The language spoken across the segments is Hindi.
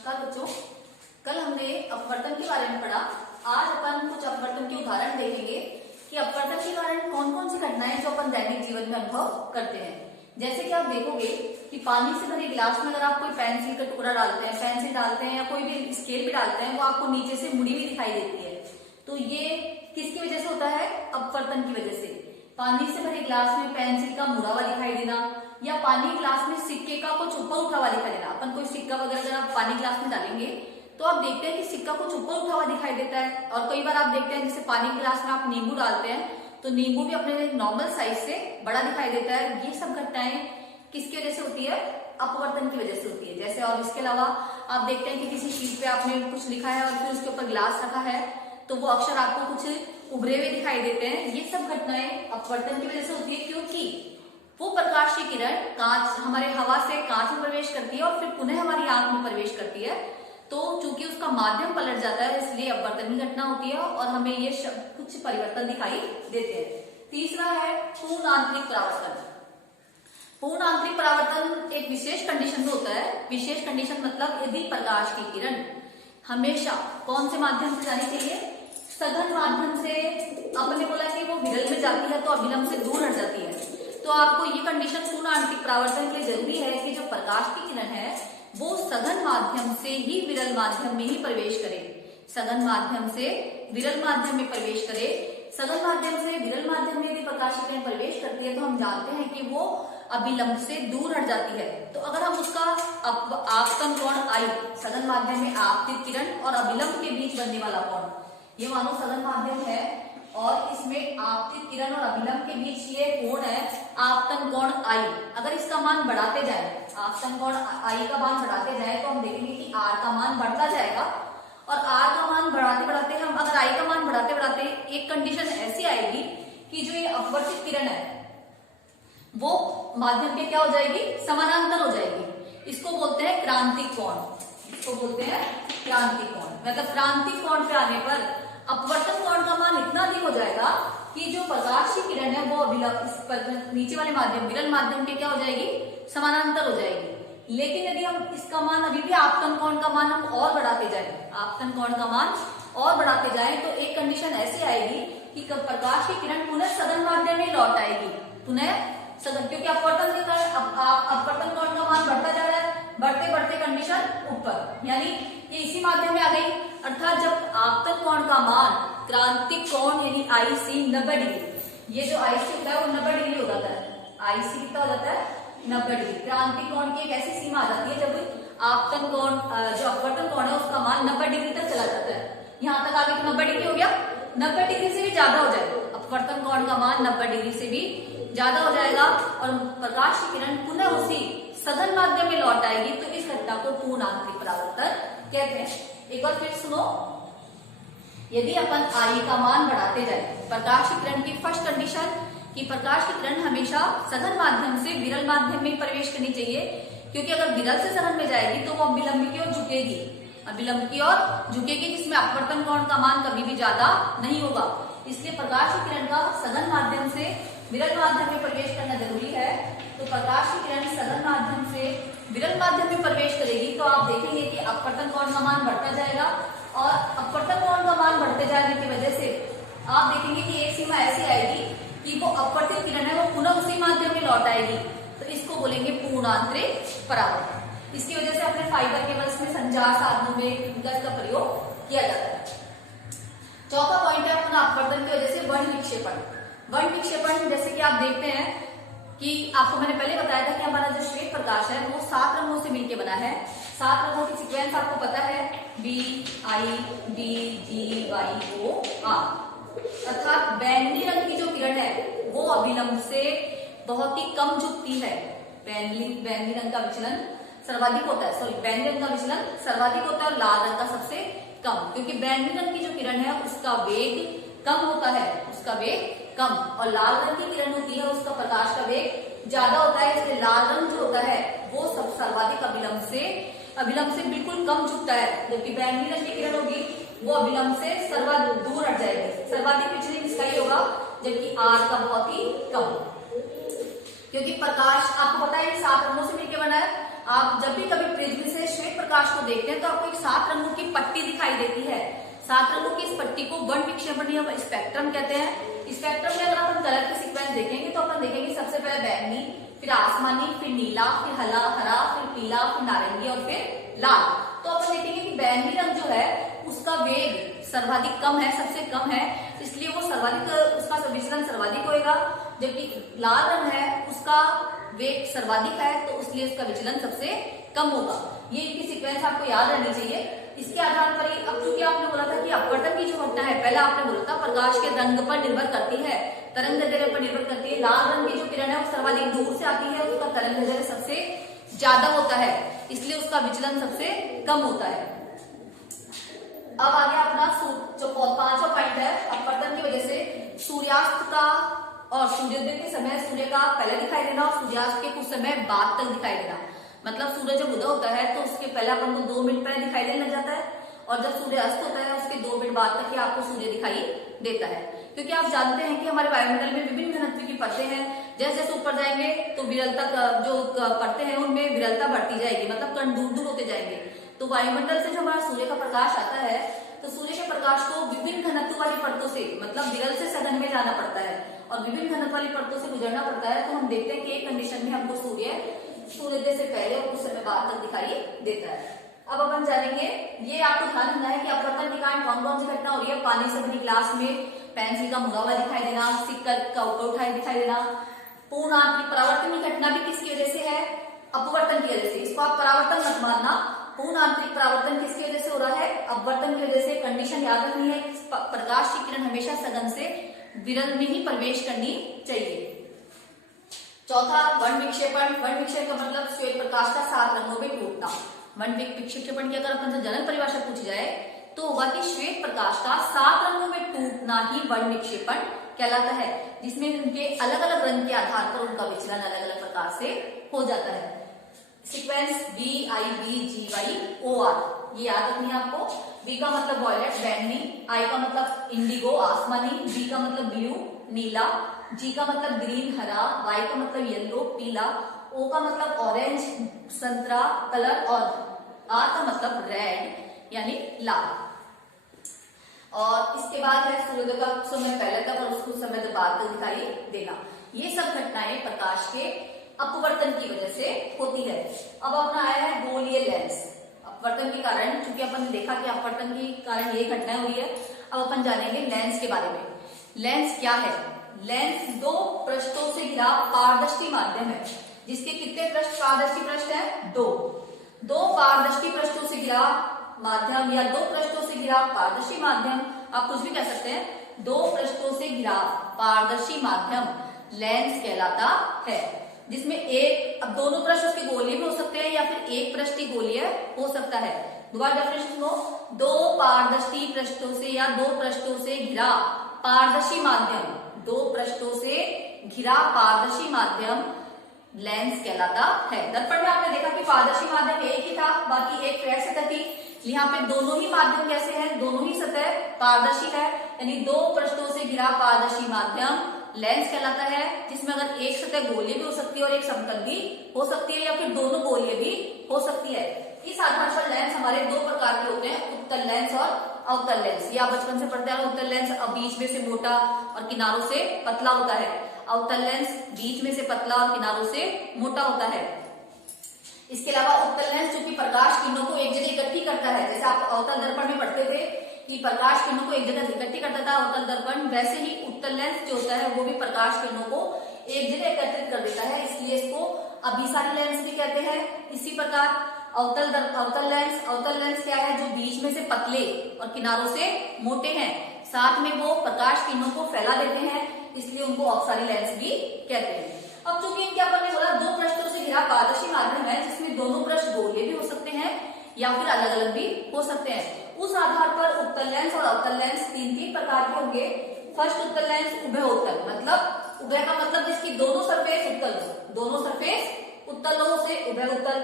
नमस्कार बच्चों, कल हमने अपवर्तन के बारे में पढ़ा। आज अपन कुछ अपवर्तन के उदाहरण देखेंगे कि अपवर्तन के कारण कौन कौन सी घटनाएं जो अपन दैनिक जीवन में अनुभव करते हैं। जैसे कि आप देखोगे कि पानी से भरे गिलास में अगर आप कोई पेंसिल का टुकड़ा डालते हैं, पेंसिल डालते हैं या कोई भी स्केल भी डालते हैं, वो आपको नीचे से मुड़ी हुई दिखाई देती है। तो ये किसकी वजह से होता है? अपवर्तन की वजह से। पानी से भरे गिलास में पेंसिल का मुड़ा हुआ दिखाई देना, या पानी गिलास में सिक्के का कुछ ऊपर उठा हुआ दिखाई देना। अपन कोई सिक्का वगैरह अगर आप पानी गिलास में डालेंगे तो आप देखते हैं कि सिक्का कुछ ऊपर उठा हुआ दिखाई देता है। और कई बार आप देखते हैं जैसे पानी गिलास में आप नींबू डालते हैं तो नींबू भी अपने नॉर्मल साइज से बड़ा दिखाई देता है। ये सब घटनाएं किसकी वजह से होती है? अपवर्तन की वजह से होती है। जैसे और इसके अलावा आप देखते हैं कि किसी शीट पे आपने कुछ लिखा है और फिर उसके ऊपर गिलास रखा है तो वो अक्षर आपको कुछ उभरे हुए दिखाई देते हैं। ये सब घटनाएं अपवर्तन की वजह से होती है, क्योंकि वो प्रकाश की किरण कांच हमारे हवा से कांच में प्रवेश करती है और फिर पुनः हमारी आंख में प्रवेश करती है। तो चूंकि उसका माध्यम पलट जाता है इसलिए अपवर्तन की घटना होती है और हमें ये कुछ परिवर्तन दिखाई देते हैं। तीसरा है पूर्ण आंतरिक परावर्तन। पूर्ण आंतरिक परावर्तन एक विशेष कंडीशन में होता है। विशेष कंडीशन मतलब यदि प्रकाश की किरण हमेशा कौन से माध्यम से जानी चाहिए? सघन माध्यम से। आपने बोला कि वो विरल में जाती है तो अभिलंब से दूर हट जाती है। तो आपको ये कंडीशन पूर्ण आंतरिक परावर्तन के लिए जरूरी है कि जो प्रकाश की किरण है वो सघन माध्यम से ही विरल माध्यम में ही प्रवेश करे। सघन माध्यम से विरल माध्यम में प्रवेश करे। सघन माध्यम से विरल माध्यम में यदि प्रकाश की किरण प्रवेश करती है तो हम जानते हैं कि वो अभिलंब से दूर हट जाती है। तो अगर हम उसका आपतन कोण आई, सघन माध्यम में आपतित किरण और अभिलंब के बीच बनने वाला कोण, ये मानो सघन माध्यम है और इसमें आपतित किरण और अभिलंब के बीच ये कोण है आपतन कोण आई। अगर इसका मान बढ़ाते जाए, आपतन कोण आई का मान बढ़ाते जाए तो हम देखेंगे कि आर का मान बढ़ता जाएगा और आर का मान बढ़ाते बढ़ाते हम अगर आई का मान बढ़ाते बढ़ाते एक कंडीशन ऐसी आएगी कि जो ये अपवर्तित किरण है वो माध्यम के क्या हो जाएगी? समानांतर हो जाएगी। इसको बोलते हैं क्रांतिक कोण। इसको बोलते हैं क्रांतिक कोण। मतलब क्रांतिक कोण पे आने पर अपवर्तन कोण का मान इतना अधिक हो जाएगा कि जो प्रकाश की किरण है वो अभिलंब नीचे वाले माध्यम विरल माध्यम के क्या हो जाएगी? समानांतर हो जाएगी। लेकिन यदि हम इसका मान अभी भी आपतन कोण का मान हम और बढ़ाते जाए, आपतन कोण का मान और बढ़ाते जाए तो एक कंडीशन ऐसी आएगी कि प्रकाश की किरण पुनः सघन माध्यम में लौट आएगी। पुनः सघन, क्योंकि अपवर्तन के कारण अपवर्तन कोण का मान बढ़ता जा रहा है। बढ़ते बढ़ते कंडीशन ऊपर, यानी ये इसी माध्यम में आ गई। अर्थात जब आपतन कोण का मान क्रांतिक कोण यानी आईसी 90 डिग्री, ये जो आईसी होता है वो 90 डिग्री हो जाता है। आईसी कितना हो जाता है? 90 डिग्री। क्रांतिक कोण की एक ऐसी सीमा आ जाती है जब आपतन कोण जो अपवर्तन कोण है उसका मान 90 डिग्री तक चला जाता है। यहाँ तक आगे तो 90 डिग्री हो गया। 90 डिग्री से भी ज्यादा हो जाएगा, अपवर्तन कोण का मान 90 डिग्री से भी ज्यादा हो जाएगा और प्रकाश की किरण पुनः उसी सघन माध्यम में लौट आएगी। तो इस घटना को पूर्ण आंतरिक परावर्तन कहते हैं। एक बार फिर सुनो, यदि अपन आई का मान बढ़ाते जाए, प्रकाश की किरण की फर्स्ट कंडीशन कि प्रकाश की किरण हमेशा सघन माध्यम से विरल माध्यम में प्रवेश करनी चाहिए, क्योंकि अगर विरल से सघन में जाएगी तो वो अभिलंब की ओर झुकेगी, अभिलंब की ओर झुकेगी जिसमें अपवर्तन कोण का मान कभी भी ज्यादा नहीं होगा। इसलिए प्रकाश की किरण का सघन माध्यम से विरल माध्यम में प्रवेश करना जरूरी है। तो प्रकाश की किरण सघन माध्यम से विरल माध्यम में प्रवेश करेगी तो आप देखेंगे कि अपवर्तन कोण का मान बढ़ता जाएगा और अपवर्तन कोण का मान बढ़ते जाने की वजह से आप देखेंगे कि एक सीमा ऐसी आएगी कि वो अपवर्तित किरण है वो पुनः उसी माध्यम में लौट आएगी। तो इसको बोलेंगे पूर्ण आंतरिक परावर्तन। इसकी वजह से अपने फाइबर केबल्स में संचार साधनों में इसका प्रयोग किया जाता है। चौथा पॉइंट है अपना अपवर्तन की वजह से वर्ण विक्षेपण। वर्ण विक्षेपण जैसे कि आप देखते हैं कि आपको मैंने पहले बताया था कि हमारा जो श्वेत प्रकाश है वो 7 रंगों से मिलकर बना है। 7 रंगों की सीक्वेंस आपको पता है, B I D G Y O R. अर्थात बैंगनी रंग की जो किरण है वो अभिलंब से बहुत ही कम झुकती है। बैंगनी रंग का विचलन सर्वाधिक होता है, सॉरी बैंगनी रंग का विचलन सर्वाधिक होता है और लाल रंग का सबसे कम, क्योंकि बैंगनी रंग की जो किरण है उसका वेग कम होता है, उसका वेग कम, और लाल रंग की किरण होती है उसका प्रकाश का वेग ज्यादा होता है। इसलिए लाल रंग जो होता है वो सब सर्वाधिक अभिलंब से बिल्कुल कम झुकता है, जबकि बैंगनी रंग की किरण होगी वो अभिलंब से सर्वाधिक दूर हट जाएगी। सर्वाधिक विचलन इसका ही होगा, जबकि आर का बहुत ही कम, क्योंकि प्रकाश आपको पता है 7 रंगों से मिलकर बना है। आप जब भी कभी प्रिज्म से श्वेत प्रकाश को देखते हैं तो आपको एक 7 रंगों की पट्टी दिखाई देती है। 7 रंगों की इस पट्टी को वर्ण विक्षेपण या स्पेक्ट्रम कहते हैं। स्पेक्ट्रम में अगर अपन कलर के सीक्वेंस देखेंगे तो अपन देखेंगे सबसे पहले बैंगनी, फिर आसमानी, फिर नीला, फिर हरा, फिर पीला, फिर नारंगी और फिर लाल। तो अपन देखेंगे कि बैंगनी रंग जो है उसका वेग सर्वाधिक कम है, सबसे कम है, इसलिए वो सर्वाधिक उसका विचलन सर्वाधिक होएगा। जबकि लाल रंग है उसका वेग सर्वाधिक है तो इसलिए उसका विचलन सबसे कम होगा। ये इनकी सीक्वेंस आपको याद रहनी चाहिए। इसके आधार पर ही अब चूंकि आपने बोला था कि अपवर्तन की जो घटना है, पहला आपने बोला था प्रकाश के रंग पर निर्भर करती है, तरंग दैर्ध्य पर निर्भर करती है। लाल रंग की जो किरण है वो सर्वाधिक दूर से आती है, उसका तरंग दैर्ध्य सबसे ज्यादा होता है, इसलिए उसका विचलन सबसे कम होता है। अब आ गया अपना जो 5वां पॉइंट है, अपवर्तन की वजह से सूर्यास्त का और सूर्योदय के समय सूर्य का पहले दिखाई देना और सूर्यास्त के कुछ समय बाद तक दिखाई देना। मतलब सूर्य जब उदय होता है तो उसके पहले अपन को 2 मिनट पहले दिखाई देने लग जाता है, और जब सूर्य अस्त होता है उसके 2 मिनट बाद तक ही आपको सूर्य दिखाई देता है। क्योंकि आप जानते हैं कि हमारे वायुमंडल में विभिन्न घनत्व की परतें हैं। जैसे जैसे ऊपर जाएंगे तो विरलता जो परतें हैं उनमें विरलता बढ़ती जाएगी, मतलब कण दूर दूर होते जाएंगे। तो वायुमंडल से जो हमारा सूर्य का प्रकाश आता है तो सूर्य के प्रकाश को विभिन्न घनत्व वाली परतों से, मतलब विरल से सघन में जाना पड़ता है और विभिन्न घनत्व वाली परतों से गुजरना पड़ता है। तो हम देखते हैं कि एक कंडीशन में हमको सूर्योदय से पहले और कुछ समय बाद तक दिखाई देता है। अब अपन जानेंगे, ये आपको ध्यान रखना है कि अपवर्तन के कारण कौन कौन सी घटना हो रही है। पानी से बनी ग्लास में पेंसिल का मुड़ा हुआ दिखाई देना, सिक्कर का ऊपर दिखाई देना। पूर्ण आंतरिक परावर्तन की घटना भी किसकी वजह से है? अपवर्तन की वजह से। इसको आप परावर्तन मत मानना। पूर्ण आंतरिक परावर्तन किसकी वजह से हो रहा है? अपवर्तन की वजह से। कंडीशन याद रखनी है, प्रकाश की किरण हमेशा सघन से विरल में ही प्रवेश करनी चाहिए। चौथा, वर्ण विक्षेपण। वर्ण विक्षेपण का मतलब श्वेत प्रकाश का 7 रंगों में टूटना। वर्ण विक्षेपण की अगर अपन से जनरल परिभाषा पूछी जाए तो होगा कि श्वेत प्रकाश का 7 रंगों में टूटना ही वर्ण विक्षेपण कहलाता है, जिसमें उनके अलग अलग रंग के आधार पर उनका विचलन अलग अलग प्रकार से हो जाता है। सीक्वेंस BIBGYOR, ये याद रखनी है आपको। B का मतलब वॉयलेट बैंगनी, I का मतलब इंडिगो आसमानी, B का मतलब ब्लू नीला, G का मतलब ग्रीन हरा, Y का मतलब येलो पीला, O का मतलब ऑरेंज संतरा कलर और R का मतलब रेड यानी लाल। और इसके बाद है सूर्योदय का समय पहले तक और उसको समय बाद तक दिखाई देना। ये सब घटनाएं प्रकाश के अपवर्तन की वजह से होती है। अब अपना आया है गोलीय लेंस। अपवर्तन के कारण, चूंकि अपन ने देखा कि अपवर्तन के कारण ये घटनाएं हुई है, अब अपन जानेंगे लेंस के बारे में। लेंस क्या है? लेंस 2 पृष्ठों से घिरा पारदर्शी माध्यम है, जिसके कितने पृष्ठ पारदर्शी पृष्ठ है? 2 पारदर्शी पृष्ठों से घिरा माध्यम या 2 पृष्ठों से घिरा पारदर्शी माध्यम, आप कुछ भी कह सकते हैं। 2 पृष्ठों से घिरा पारदर्शी माध्यम लेंस कहलाता है, जिसमें एक, अब दोनों पृष्ठ उसके गोलीय भी हो सकते हैं या फिर एक पृष्ठ ही गोलीय हो सकता है। दोबारा डेफिनेशन सुनो, 2 पारदर्शी पृष्ठों से या 2 पृष्ठों से घिरा पारदर्शी माध्यम, 2 पृष्ठों से घिरा पारदर्शी माध्यम लेंस कहलाता है। दर्पण में आपने देखा कि पारदर्शी माध्यम एक ही था, बाकी एक फ्लैट सतह थी। यहाँ पे दोनों ही माध्यम कैसे हैं? दोनों ही सतह पारदर्शी है, यानी 2 पृष्ठों से घिरा पारदर्शी माध्यम लेंस कहलाता है, जिसमें अगर एक सतह गोलीय भी हो सकती है और एक समतल भी हो सकती है या फिर दोनों गोलीय भी हो सकती है। इस आधार पर लेंस हमारे 2 प्रकार के होते हैं, उत्तल लेंस और अवतल लेंस। ये आप बचपन से पढ़ते हैं। उत्तल लेंस बीच में से मोटा और किनारों से पतला होता है, अवतल लेंस बीच में से पतला और किनारों से मोटा होता है। इसके अलावा उत्तल लेंस जो कि प्रकाश किरणों को एक जगह इकट्ठी करता है, जैसे आप अवतल दर्पण में पढ़ते थे कि प्रकाश किरणों को एक जगह इकट्ठी करता था अवतल दर्पण, वैसे ही उत्तल लेंस जो होता है वो भी प्रकाश किरणों को एक जगह एकत्रित कर देता है, इसलिए इसको अभिसारी लेंस भी कहते हैं। इसी प्रकार अवतल लेंस क्या है? जो बीच में से पतले और किनारों से मोटे हैं, साथ में वो प्रकाश किरणों को फैला देते हैं, इसलिए उनको अपसारी लेंस भी कहते हैं। अब चूंकि इनके अपन ने बोला 2 पृष्ठों से घिरा पारदर्शी माध्यम है, जिसमें दोनों पृष्ठ गोलीय भी हो सकते हैं या फिर अलग अलग भी हो सकते हैं। उस आधार पर उत्तल लेंस और अवतल लेंस 3 प्रकार के होंगे। फर्स्ट उत्तल लेंस उभय उत्तल, मतलब उभय का मतलब जिसकी दोनों सरफेस उत्तल हो, दोनों सरफेस उत्तल हो उसे उभय उत्तल।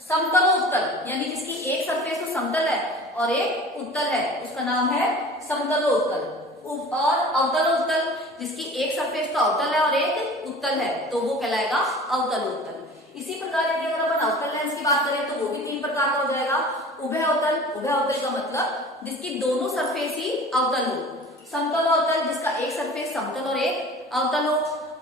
समतल उत्तल यानी जिसकी एक सरफेस तो समतल है और एक उत्तल है, उसका नाम है समतल उत्तल। और अवतल उत्तल जिसकी एक सरफेस तो अवतल है और एक उत्तल है, तो वो कहलाएगा अवतल उत्तल। इसी प्रकार यदि अगर अपन अवतल लेंस की बात करें तो वो भी 3 प्रकार का हो जाएगा, उभय अवतल का मतलब जिसकी दोनों सरफेस ही अवतल हो। समतल अवतल जिसका एक सरफेस समतल और एक अवतल हो,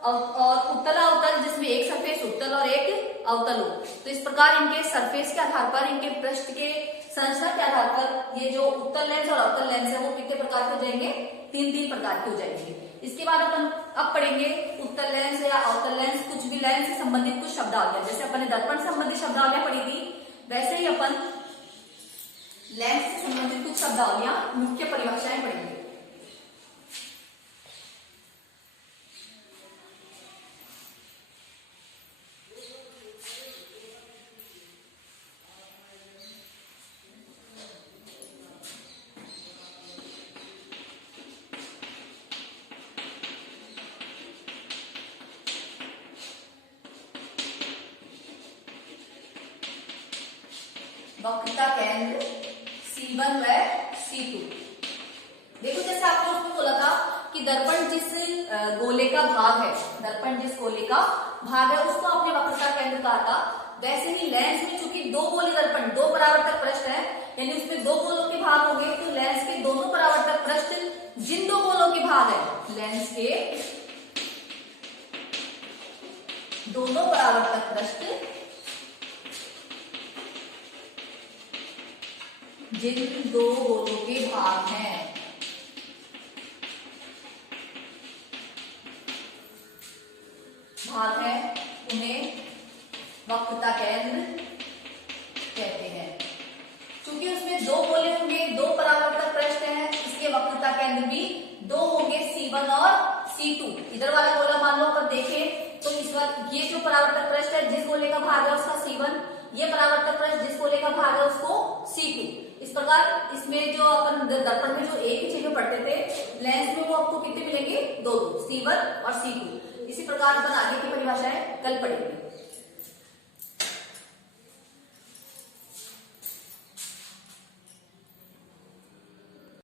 और उत्तल अवतल जिसमें एक सरफेस उत्तल और एक अवतल हो। तो इस प्रकार इनके सरफेस के आधार पर, इनके पृष्ठ के संरचना के आधार पर ये जो उत्तल लेंस और अवतल लेंस है वो कितने प्रकार के हो जाएंगे, तीन तीन प्रकार के हो जाएंगे। इसके बाद अपन अब पढ़ेंगे उत्तल लेंस या अवतल लेंस, कुछ भी लेंस से संबंधित कुछ शब्दावलियां। जैसे अपन ने दर्पण संबंधित शब्दावलियां पढ़ी थी, वैसे ही अपन लेंस से संबंधित कुछ शब्दावलियां, मुख्य परिभाषाएं पढ़ेंगे। वक्रता केंद्र C1 व C2। देखो जैसे आपको उसमें बोला था कि दर्पण जिस गोले का भाग है, दर्पण जिस गोले का भाग है उसको आपने वक्रता केंद्र कहा था। वैसे ही लेंस में चूंकि दो गोले दर्पण, दो परावर्तक पृष्ठ है, यानी उसमें दो गोलों के भाग होंगे, तो लेंस के दोनों परावर्तक पृष्ठ जिन दो गोलों के भाग है, लेंस के दोनों परावर्तक पृष्ठ जिन दो गोलों के भाग हैं, उन्हें वक्रता केंद्र कहते हैं। क्योंकि उसमें दो गोले होंगे, दो परावर्तक पृष्ठ हैं, इसलिए वक्रता केंद्र भी दो होंगे, C1 और C2। इधर वाला गोला मान लो अपन देखें तो इस वक्त ये जो परावर्तक पृष्ठ है जिस गोले का भाग है उसका C1, ये परावर्तक पृष्ठ जिस गोले का भाग है उसको C2। इस प्रकार इसमें जो अपन दर्पण में जो एक ही चीजें पढ़ते थे, लेंस में वो आपको कितने मिलेंगे, दो, C1 और C2। इसी प्रकार अपन आगे की परिभाषाएं कल पढ़ेंगे।